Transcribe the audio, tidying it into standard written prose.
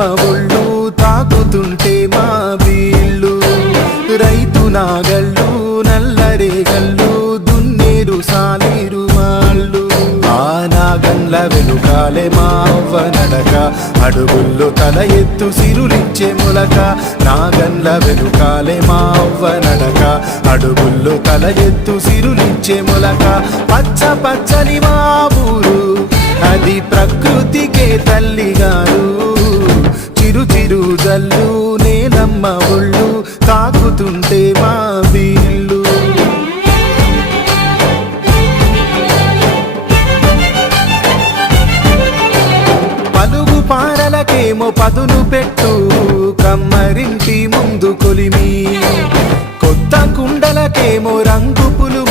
నేలమ్మ ఒళ్ళు తాకుతుంటే మా వీళ్ళు రైతు నాగళ్ళు నల్లరేగళ్ళు దున్నేరు సాలేరు వాళ్ళు ఆ నాగన్ల వెనుకాలే మా అవ్వ నడక అడుగుల్లో తల ఎత్తు సిరులిచ్చే మొలక నాగన్ల వెనుకాలే మా అవ్వ నడక అడుగుల్లో తల ఎత్తు సిరులిచ్చే మొలక పచ్చ పచ్చని మా ఊరు అది ప్రకృతికే తల్లిగారు చిరు చిరు జల్లు నేలమ్మ ఒళ్ళు తాకుతుంటే మా వీళ్ళు పలుగు పారలకేమో పదును పెట్టు కమ్మరింటి ముందు కొలిమి కొత్త కుండలకేమో రంగు పులు